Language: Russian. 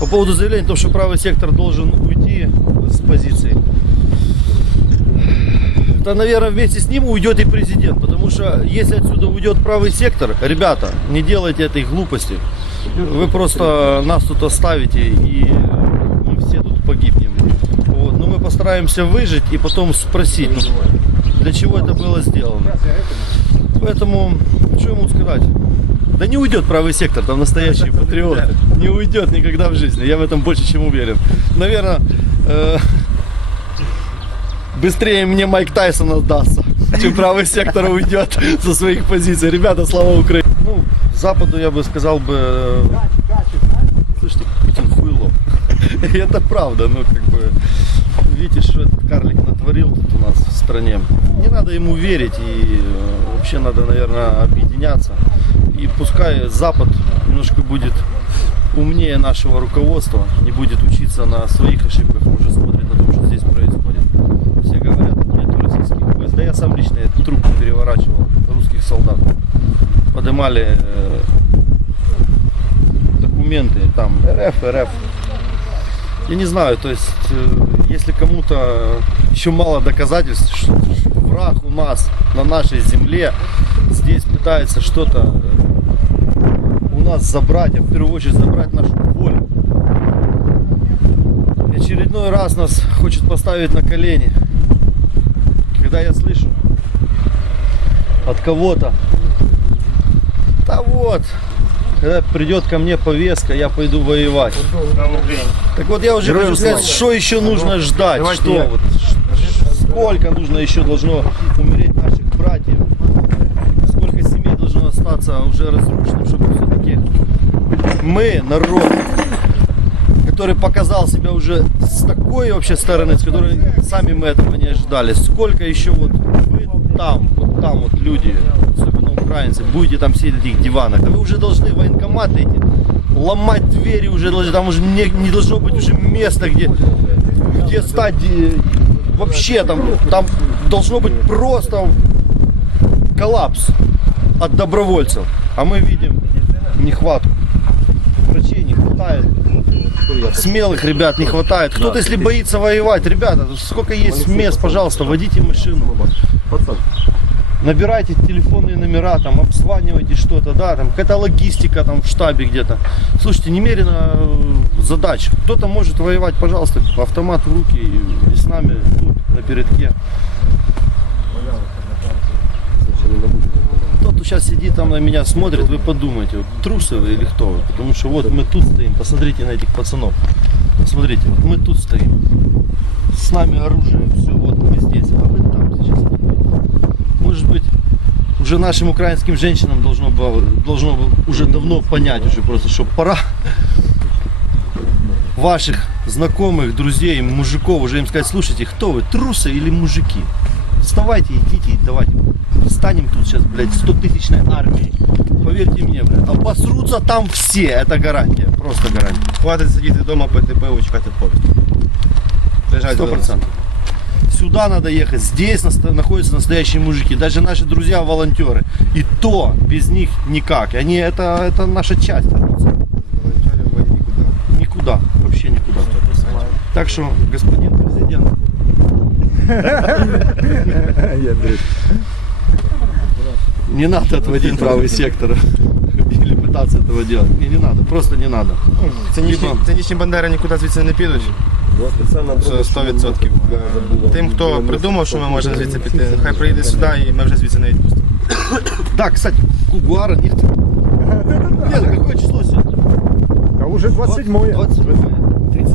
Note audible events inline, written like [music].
По поводу заявления, то, что правый сектор должен уйти с позиции. Да, наверное, вместе с ним уйдет и президент, потому что если отсюда уйдет правый сектор, ребята, не делайте этой глупости. Вы просто нас тут оставите, и мы все тут погибнем. Вот. Но мы постараемся выжить и потом спросить, ну, для чего это было сделано. Поэтому, что ему сказать? Да не уйдет правый сектор, там настоящие патриоты. Не уйдет никогда в жизни, я в этом больше чем уверен. Наверное, э, быстрее мне Майк Тайсон отдастся, чем правый сектор уйдет со своих позиций. Ребята, слава Украине. Ну, Западу я бы сказал бы, слушайте, Путин хуйло. И это правда, ну как бы, видите, что этот карлик натворил тут у нас в стране. Не надо ему верить и э, вообще надо, наверное, объединяться. И пускай Запад немножко будет умнее нашего руководства, не будет учиться на своих ошибках, уже смотрит о том, что здесь происходит. Все говорят, нет российских войск. Да я сам лично эту трубку переворачивал русских солдат. Поднимали э, документы, там РФ, РФ. Я не знаю, то есть, э, если кому-то еще мало доказательств, что враг у нас на нашей земле здесь пытается что-то э, у нас забрать, а в первую очередь забрать нашу волю. И очередной раз нас хочет поставить на колени. Когда я слышу от кого-то, да вот, когда придет ко мне повестка, я пойду воевать. Так вот я уже хочу сказать, что еще нужно ждать, что вот, сколько нужно еще должно умереть наших братьев, сколько семей должно остаться уже разрушенным, чтобы все-таки мы, народ, который показал себя уже с такой вообще стороны, с которой сами мы этого не ожидали. Сколько еще вот вы там, вот там вот люди, украинцы, будете там сидеть на этих диванах, вы уже должны в военкоматы эти ломать двери уже там уже не, не должно быть уже места, где, где стать э, вообще там, там должно быть просто коллапс от добровольцев. А мы видим нехватку. Врачей не хватает. Смелых ребят не хватает. Кто-то, если боится воевать, ребята, сколько есть мест, пожалуйста, водите машину. Набирайте телефонные номера, там, обзванивайте что-то, да, там, какая-то логистика там в штабе где-то. Слушайте, немерено э, задач. Кто-то может воевать, пожалуйста, автомат в руки и, и с нами тут, на передке. Тот, кто сейчас сидит там на меня смотрит, вы подумайте, вот, трусы вы или кто? Потому что вот мы тут стоим, посмотрите на этих пацанов. Посмотрите, вот мы тут стоим. С нами оружие, все, вот мы здесь, а вы там уже нашим украинским женщинам должно было, должно было уже давно понять уже просто, что пора ваших знакомых, друзей, мужиков уже им сказать, слушайте, кто вы, трусы или мужики? Вставайте, идите, и давайте. Станем тут сейчас, блядь, 100 тысячной армией. Поверьте мне, блядь, обосрутся там все, это гарантия, просто гарантия. Хватить сидіти вдома, пити пиво, чекати повістку. Приїжджайте Сто до нас. процентов. Сюда надо ехать. Здесь наста- находятся настоящие мужики. Даже наши друзья волонтеры. И то без них никак. Они это, это наша часть. Волонтерів ви нікуди. Никуда. Вообще никуда. Так что, господин президент, не надо отводить правый сектор. Или пытаться этого делать. Не, не надо. Просто не надо. Цинічні, Либо- цинічні бандери нікуди звідси не підуть. Це 100%. Тим, хто придумав, що ми можемо звідси піти, хай приїде сюди і ми вже звідси не відпустимо. [coughs] Так, кстати, Кугуара нет. Лена, какое число сегодня? А уже 27 20, 30.